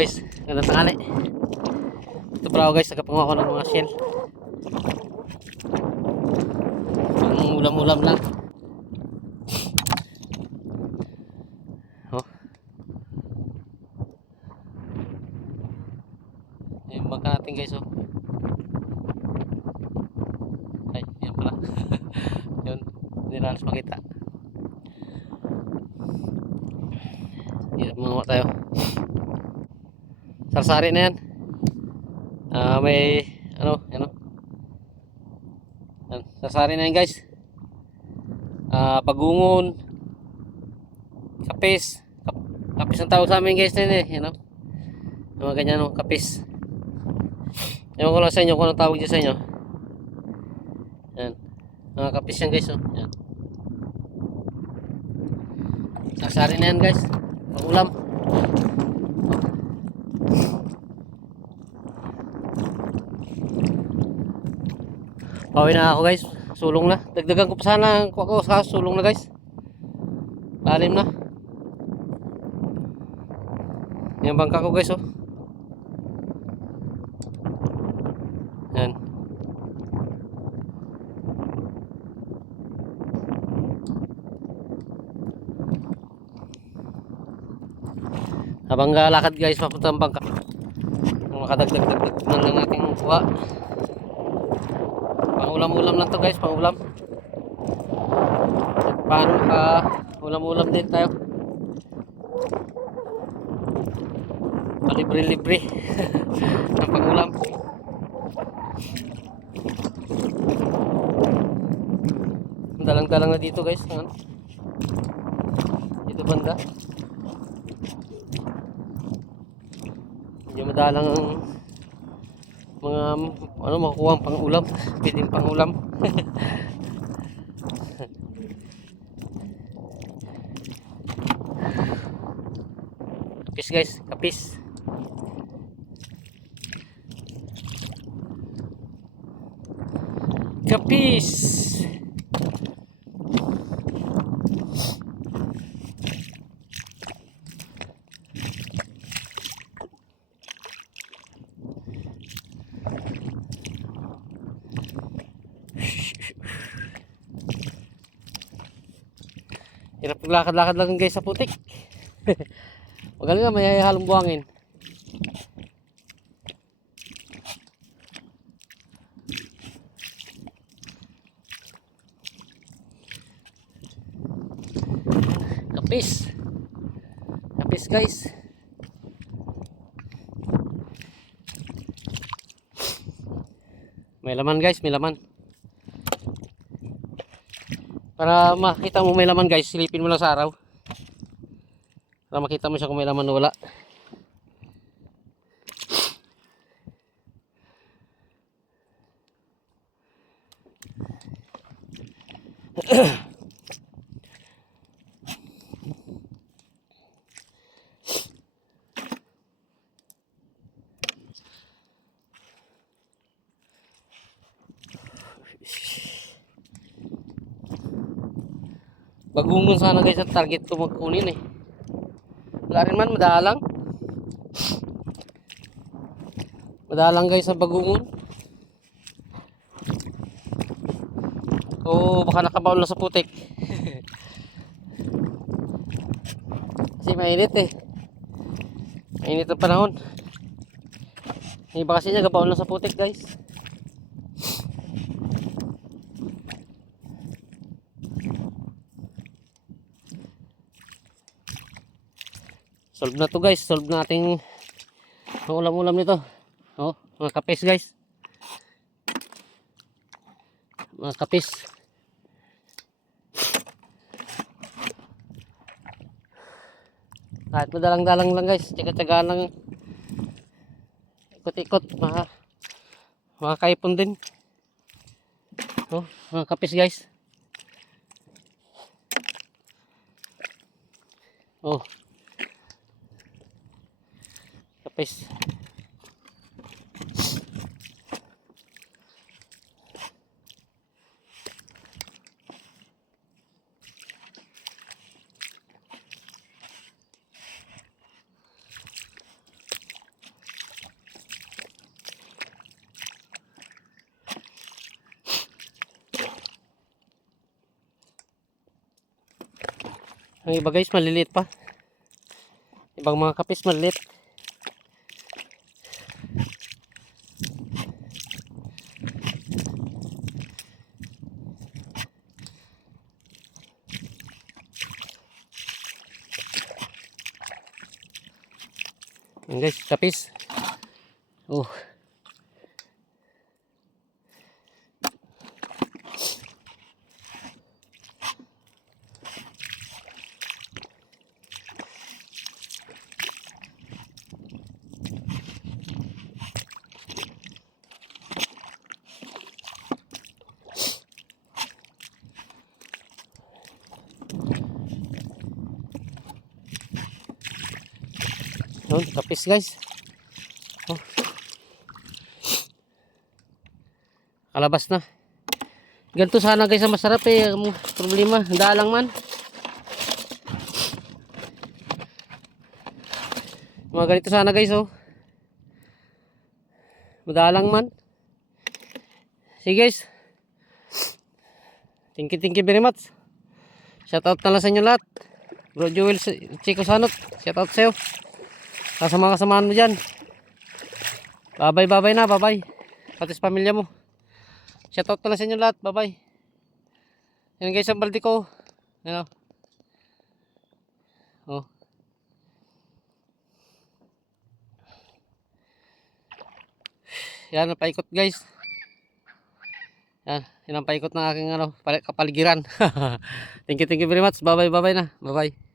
guys, ganda tangali. Ito pala ako guys, nagkapangawa ko ng mga shell. Pang ulam-ulam lang. Oh. Yung bangka natin guys, oh. Ay, yan pala. Yun, hindi na halos makita. Yan, mga tayo. Sarsari na yan. May ano, yan, sarsari na yan guys. Pagungon, kapis. Kapis ang tawag sa amin guys na yun eh, you know? Yung mga ganyan, no? Kapis. Ewan ko lang sa inyo kung anong tawag dyan sa inyo. Yan, mga kapis yan guys, oh. Yan. Sarsari na yan guys, pang ulam. Pauwi na ako guys, sulong na. Dagdagan ko pa sana ang kuha ko sa sulong na guys. Lalim na. Yung bangka ko guys, oh. Yan. Habang lakad guys, papunta ang bangka. Makadagdag-dagdag na lang natin kuha. Pang ulam-ulam lang to guys, pang ulam. Paano maka ulam-ulam din tayo. Palibre-libre ng pang ulam. Dalang-dalang na dito guys, ano? Dito banda. Medyo madalang ang mga ano makukuha ang pang-ulam, pwedeng pang-ulam. Kapis guys, kapis. Kapis. Hirap maglakad-lakad lang guys sa putik. Magaling nga, may halong buhangin. Kapis. Kapis guys. May laman guys, may laman. Para makita mo may laman guys, silipin mo lang sa araw. Para makita mo siya kung may laman o wala. Bagungon sana guys ang target ko magkunin eh. Wala rin man, madalang. Madalang guys ang bagungon. O baka nakabaon na sa putik. Kasi mainit eh. Mainit ang panahon. Iba kasi niya gabaon na sa putik guys. Solve na to guys, solve na ating ulam-ulam nito. Oh, mga kapis guys. Mga kapis. Kahit madalang-dalang lang guys, tsaga-tsaga lang. Ikot-ikot, makakaipon din. Oh, mga kapis guys. Oh. Kapis. Ang iba guys maliliit pa. Ibang mga kapis maliliit. Yan guys, kapis. Oh. Yun, kapis guys. Oh. Kalabas na. Ganito sana guys ang masarap eh. Ang problema, dalang man. Mga ganito sana guys oh. Madalang man. Sige guys. Thank you very much. Shout out na lang sa inyo lahat. Bro Joel Chico Sanot. Shout out sa iyo. Sa mga kasamahan mo dyan. Bye bye. Pati sa pamilya mo. Shoutout na lang sa inyo lahat. Bye bye. Yan guys ang balde ko. Yan o. Oh. Yan ang paikot guys. Yan ang paikot ng aking kapaligiran. Thank you very much. Bye bye na. Bye bye.